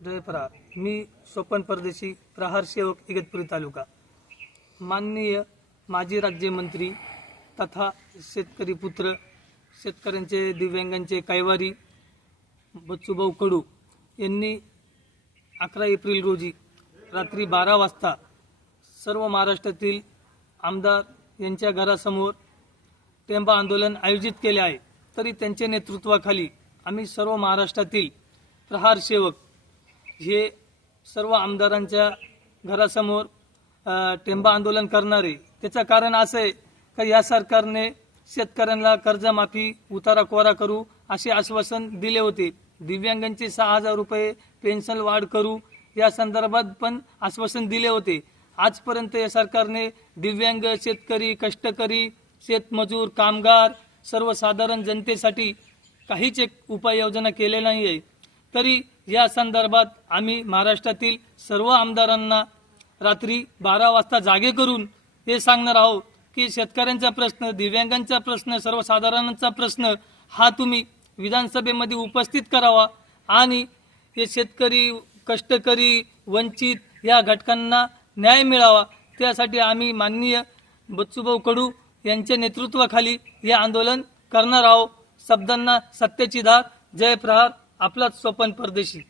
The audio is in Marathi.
जय प्रहार. मी स्वपन परदेशी, प्रहार सेवक, इगतपुरी तालुका. माननीय माजी राज्यमंत्री तथा शेतकरी पुत्र, शेतकऱ्यांचे दिव्यांगांचे कैवारी बच्चूभाऊ कडू यांनी 11 एप्रिल रोजी रात्री 12 वाजता सर्व महाराष्ट्रातील आमदार यांच्या घरासमोर टेंबा आंदोलन आयोजित केले आहे. तरी त्यांच्या नेतृत्वाखाली आम्ही सर्व महाराष्ट्रातील प्रहार सेवक हे सर्व आमदारांच्या घरासमोर टेंबा आंदोलन करणारे. त्याचं कारण असं आहे का या सरकारने शेतकऱ्यांना कर्जमाफी उतारा कोरा करू असे आश्वासन दिले होते. दिव्यांगांचे 6,000 रुपये पेन्शन वाढ करू या संदर्भात पण आश्वासन दिले होते. आजपर्यंत या सरकारने दिव्यांग, शेतकरी, कष्टकरी, शेतमजूर, कामगार, सर्वसाधारण जनतेसाठी काहीच एक उपाययोजना केलेली नाही आहे. तरी या संदर्भात आम्ही महाराष्ट्रातील सर्व आमदारांना रात्री 12 वाजता जागे करून हे सांगणार आहोत की शेतकऱ्यांचा प्रश्न, दिव्यांगांचा प्रश्न, सर्वसाधारणांचा प्रश्न हा तुम्ही विधानसभेमध्ये उपस्थित करावा आणि हे शेतकरी, कष्टकरी, वंचित या घटकांना न्याय मिळावा. त्यासाठी आम्ही माननीय बच्चूभाऊ कडू यांच्या नेतृत्वाखाली हे आंदोलन करणार आहोत. शब्दांना सत्याची धार. जय प्रहार. आपलाच स्वपन परदेशी.